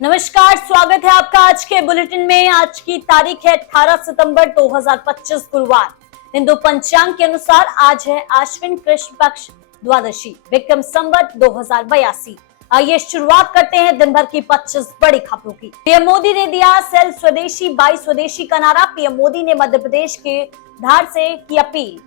नमस्कार, स्वागत है आपका आज के बुलेटिन में। आज की तारीख है 18 सितंबर 2025 गुरुवार। हिंदू पंचांग के अनुसार आज है आश्विन कृष्ण पक्ष द्वादशी, विक्रम संवत 2082। आइए शुरुआत करते हैं दिन भर की 25 बड़ी खबरों की। पीएम मोदी ने दिया सेल स्वदेशी बाई स्वदेशी का नारा। पीएम मोदी ने मध्य प्रदेश के धार से की अपील।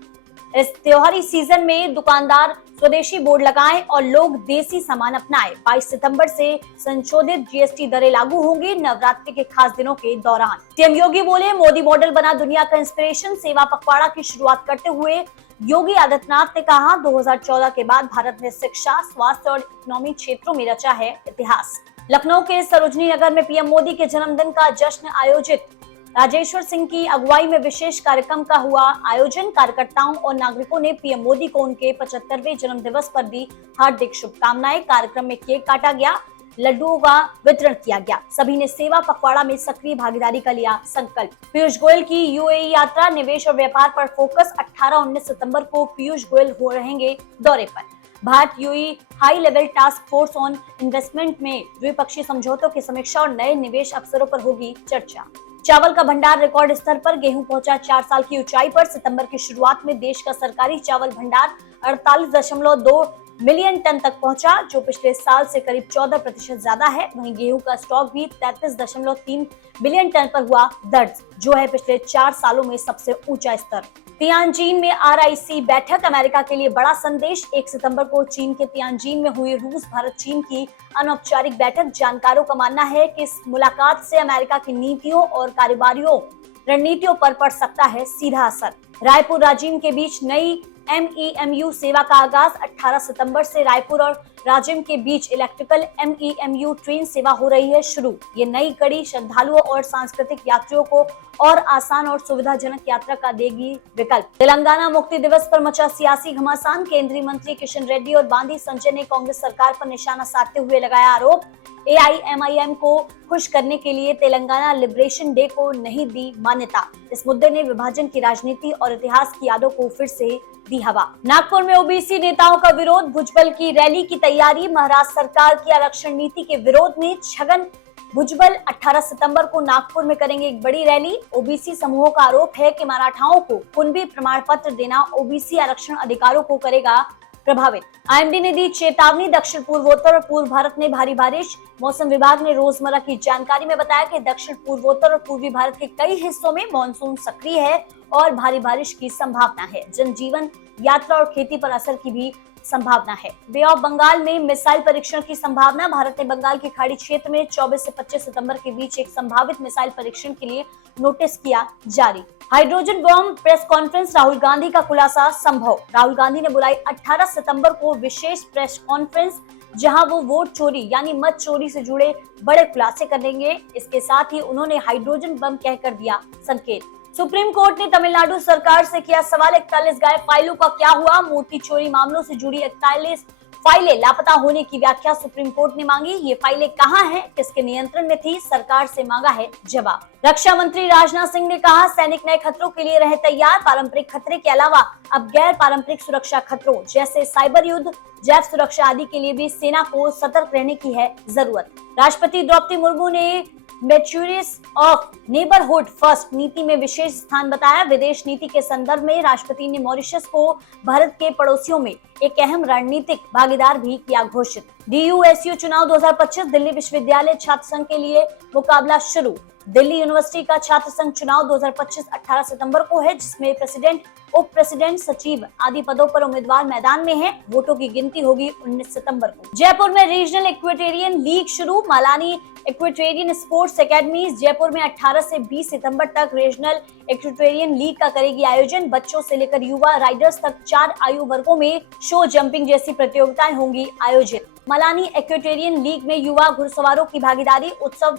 इस त्योहारी सीजन में दुकानदार स्वदेशी बोर्ड लगाएं और लोग देसी सामान अपनाएं। 22 सितंबर से संशोधित जीएसटी दरें लागू होंगी नवरात्रि के खास दिनों के दौरान। सीएम योगी बोले, मोदी मॉडल बना दुनिया का इंस्पिरेशन। सेवा पखवाड़ा की शुरुआत करते हुए योगी आदित्यनाथ ने कहा, 2014 के बाद भारत ने शिक्षा, स्वास्थ्य और इकोनॉमी क्षेत्रों में रचा है इतिहास। लखनऊ के सरोजनी नगर में पीएम मोदी के जन्मदिन का जश्न आयोजित। राजेश्वर सिंह की अगुवाई में विशेष कार्यक्रम का हुआ आयोजन। कार्यकर्ताओं और नागरिकों ने पीएम मोदी को उनके 75वें जन्म दिवस पर दी हार्दिक शुभकामनाएं। कार्यक्रम में केक काटा गया, लड्डुओं का वितरण किया गया। सभी ने सेवा पखवाड़ा में सक्रिय भागीदारी का लिया संकल्प। पीयूष गोयल की यूएई यात्रा, निवेश और व्यापार पर फोकस। 18-19 सितंबर को पीयूष गोयल हो रहेंगे दौरे पर। Bharat UAE high level task force on investment में द्विपक्षीय समझौतों की समीक्षा और नए निवेश अवसरों पर होगी चर्चा। चावल का भंडार रिकॉर्ड स्तर पर। गेहूं पहुंचा 4 साल की ऊंचाई पर। सितंबर की शुरुआत में देश का सरकारी चावल भंडार 48.2 मिलियन टन तक पहुंचा, जो पिछले साल से करीब 14% ज्यादा है। वहीं गेहूं का स्टॉक भी 33.3 मिलियन टन पर हुआ दर्ज, जो है पिछले 4 सालों में सबसे ऊंचा स्तर। तियानजिन में आरआईसी बैठक, अमेरिका के लिए बड़ा संदेश। 1 सितंबर को चीन के तियानजिन में हुई रूस भारत चीन की अनौपचारिक बैठक। जानकारों का मानना है कि इस मुलाकात से अमेरिका की नीतियों और कारोबारियों रणनीतियों पर पड़ सकता है सीधा असर। रायपुर राजिम के बीच नई MEMU सेवा का आगाज। 18 सितंबर से रायपुर और राजिम के बीच इलेक्ट्रिकल MEMU ट्रेन सेवा हो रही है शुरू। ये नई कड़ी श्रद्धालुओं और सांस्कृतिक यात्रियों को और आसान और सुविधाजनक यात्रा का देगी विकल्प। तेलंगाना मुक्ति दिवस पर मचा सियासी घमासान। केंद्रीय मंत्री किशन रेड्डी और बांदी संजय ने कांग्रेस सरकार पर निशाना साधते हुए लगाया आरोप। AIMIM को खुश करने के लिए तेलंगाना लिबरेशन डे को नहीं दी मान्यता। इस मुद्दे ने विभाजन की राजनीति और इतिहास की यादों को फिर से दी हवा। नागपुर में ओबीसी नेताओं का विरोध। भुजबल की रैली की तैयारी। महाराष्ट्र सरकार की आरक्षण नीति के विरोध में छगन भुजबल 18 सितंबर को नागपुर में करेंगे एक बड़ी रैली। ओबीसी समूहों का आरोप है कि मराठाओं को कुणबी प्रमाण पत्र देना ओबीसी आरक्षण अधिकारों को करेगा प्रभावित। आईएमडी ने दी चेतावनी। दक्षिण पूर्वोत्तर और पूर्व भारत में भारी बारिश। मौसम विभाग ने रोजमर्रा की जानकारी में बताया कि दक्षिण पूर्वोत्तर और पूर्वी भारत के कई हिस्सों में मानसून सक्रिय है और भारी बारिश की संभावना है। जनजीवन, यात्रा और खेती पर असर की भी संभावना है। बे ऑफ बंगाल में मिसाइल परीक्षण की संभावना। भारत ने बंगाल की खाड़ी क्षेत्र में 24 से 25 सितंबर के बीच एक संभावित मिसाइल परीक्षण के लिए नोटिस किया जारी। Hydrogen bomb press conference, Rahul Gandhi का खुलासा संभव। राहुल गांधी ने बुलाई 18 सितंबर को विशेष प्रेस कॉन्फ्रेंस, जहां वो वोट चोरी यानी मत चोरी से जुड़े बड़े खुलासे करेंगे। इसके साथ ही उन्होंने हाइड्रोजन बम कहकर दिया संकेत। सुप्रीम कोर्ट ने तमिलनाडु सरकार से किया सवाल। 41 गायब फाइलों का क्या हुआ? मूर्ति चोरी मामलों से जुड़ी 41 फाइलें लापता होने की व्याख्या सुप्रीम कोर्ट ने मांगी। ये फाइलें कहां हैं, किसके नियंत्रण में थी? सरकार से मांगा है जवाब। रक्षा मंत्री राजनाथ सिंह ने कहा, सैनिक नए खतरों के लिए रहे तैयार। पारंपरिक खतरे के अलावा अब गैर पारंपरिक सुरक्षा खतरों जैसे साइबर युद्ध, जैव सुरक्षा आदि के लिए भी सेना को सतर्क रहने की है जरूरत। राष्ट्रपति द्रौपदी मुर्मू ने मैच्योरिटी ऑफ नेबरहुड फर्स्ट नीति में विशेष स्थान बताया। विदेश नीति के संदर्भ में राष्ट्रपति ने मॉरिशस को भारत के पड़ोसियों में एक अहम रणनीतिक भागीदार भी किया घोषित। DUSU चुनाव 2025, दिल्ली विश्वविद्यालय छात्र संघ के लिए मुकाबला शुरू। दिल्ली यूनिवर्सिटी का छात्र संघ चुनाव 2025 18 सितंबर को है, जिसमें प्रेसिडेंट, उप प्रेसिडेंट, सचिव आदि पदों पर उम्मीदवार मैदान में हैं। वोटों की गिनती होगी 19 सितंबर को। जयपुर में रीजनल इक्वेटेरियन लीग शुरू। मालानी इक्वेटेरियन स्पोर्ट्स एकेडमी जयपुर में 18 से 20 सितंबर तक रीजनल इक्वेटेरियन लीग का करेगी आयोजन। बच्चों से लेकर युवा राइडर्स तक 4 आयु वर्गों में शो जंपिंग जैसी प्रतियोगिताएं होंगी आयोजित। मलानी इक्वेटेरियन लीग में युवा घुड़सवारों की भागीदारी। उत्सव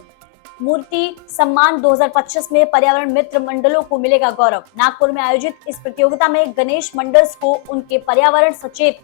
मूर्ति सम्मान 2025 में पर्यावरण मित्र मंडलों को मिलेगा गौरव। नागपुर में आयोजित इस प्रतियोगिता में गणेश मंडल्स को उनके पर्यावरण सचेत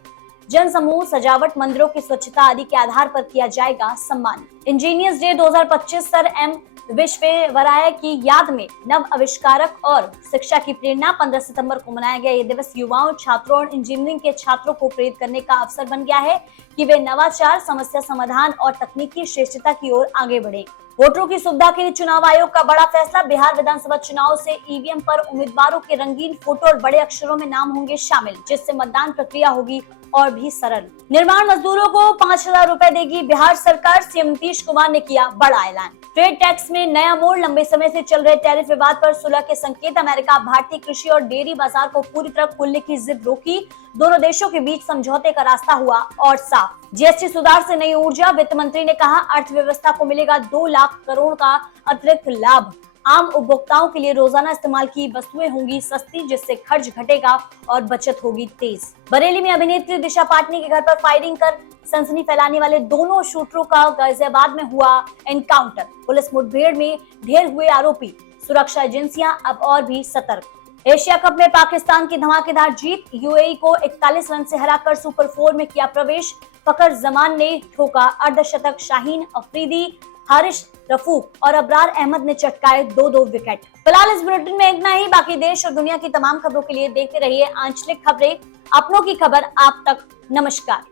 जन समूह, सजावट, मंदिरों की स्वच्छता आदि के आधार पर किया जाएगा सम्मान। Engineers day 2025 sir M Visvesvaraya की याद में नव आविष्कारक और शिक्षा की प्रेरणा 15 सितंबर को मनाया गया। ये दिवस युवाओं, छात्रों और इंजीनियरिंग के छात्रों को प्रेरित करने का अवसर बन गया है कि वे नवाचार, समस्या समाधान और तकनीकी श्रेष्ठता की ओर आगे बढ़े। वोटरों की सुविधा के लिए चुनाव आयोग का बड़ा फैसला। बिहार विधानसभा चुनाव से ईवीएम पर उम्मीदवारों के रंगीन फोटो और बड़े अक्षरों में नाम होंगे शामिल, जिससे मतदान प्रक्रिया होगी और भी सरल। निर्माण मजदूरों को 5,000 रुपए देगी बिहार सरकार। सीएम नीतीश कुमार ने किया बड़ा ऐलान। ट्रेड टैक्स में नया मोड़। लंबे समय से चल रहे टैरिफ विवाद पर सुलह के संकेत। अमेरिका भारतीय कृषि और डेयरी बाजार को पूरी तरह खोलने की जिद रोकी। दोनों देशों के बीच समझौते का रास्ता हुआ और साफ। जीएसटी सुधार से नई ऊर्जा। वित्त मंत्री ने कहा, अर्थव्यवस्था को मिलेगा 2 लाख करोड़ का अतिरिक्त लाभ। आम उपभोक्ताओं के लिए रोजाना इस्तेमाल की वस्तुएं होंगी सस्ती, जिससे खर्च घटेगा और बचत होगी तेज। बरेली में अभिनेत्री दिशा पाटनी के घर पर फायरिंग कर सनसनी फैलाने वाले दोनों शूटरों का गाजियाबाद में हुआ एनकाउंटर। पुलिस मुठभेड़ में ढेर हुए आरोपी। सुरक्षा एजेंसियां अब और भी सतर्क। एशिया कप में पाकिस्तान की धमाकेदार जीत। यूएई को 41 रन से हराकर सुपर 4 में किया प्रवेश। फखर जमान ने ठोका अर्धशतक। शाहीन अफरीदी, हारिश रफूक और अबरार अहमद ने चटकाए 2-2 विकेट। फिलहाल इस बुलेटिन में इतना ही। बाकी देश और दुनिया की तमाम खबरों के लिए देखते रहिए आंचलिक खबरें, अपनों की खबर आप तक। नमस्कार।